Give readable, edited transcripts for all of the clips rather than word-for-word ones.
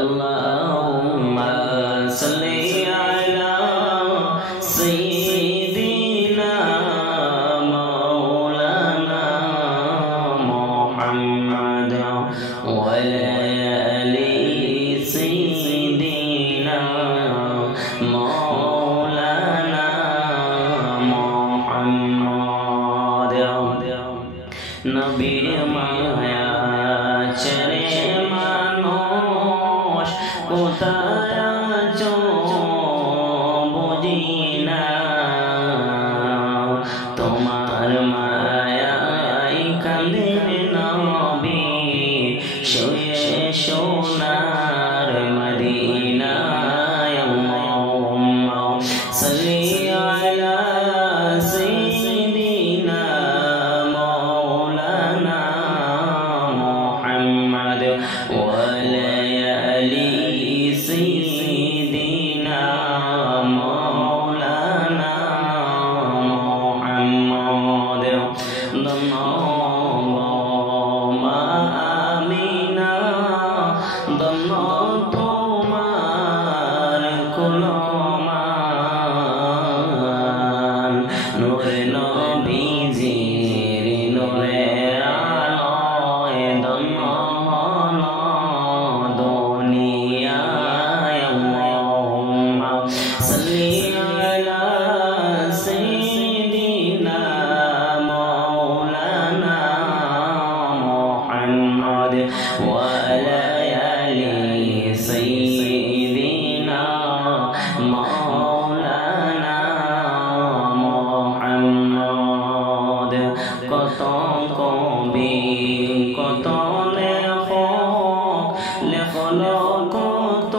আল্লাহুম্মা সাল্লি আলা সাইয়্যিদিনা মাওলানা মুহাম্মাদ ওয়া আলা আলি সাইয়্যিদিনা মাওলানা মুহাম্মাদ নবীর মায়া চরে মানুষ কোথায় আছো বুঝি না তোমার মায়ায় কাঁদেন নবী শুয়ে সোনার মদিনায় আল্লাহুম্মা সাল্লি আলা সাইয়্যিদিনা মাওলানা মুহাম্মাদ ওয়া আলা আলি সাইয়্যিদিনা মাওলানা মুহাম্মাদ মা আমিনা দন্ন তোমার কুলমান নূরে নবীজির নূরের আলোয় দন্ন দুনিয়ায় আল্লাহুম্মা সাল্লি আলা সাইয়্যিদিনা মাওলানা মুহাম্মাদ ওয়া আলা আলি সাইয়্যিদিনা মাওলানা মুহাম্মাদ কত কবি কত লেখক লেখলো কত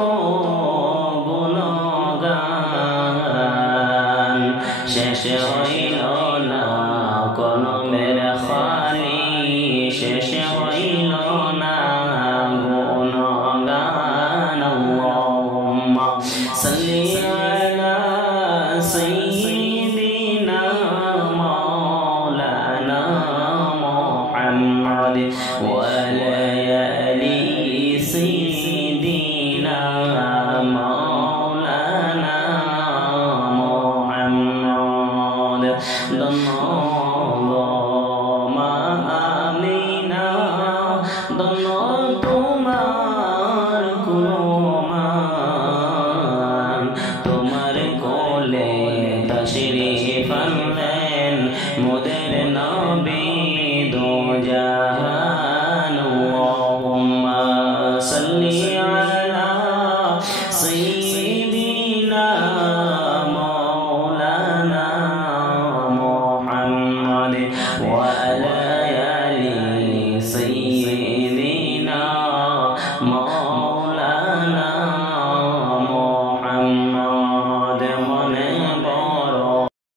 গুণগান শেষ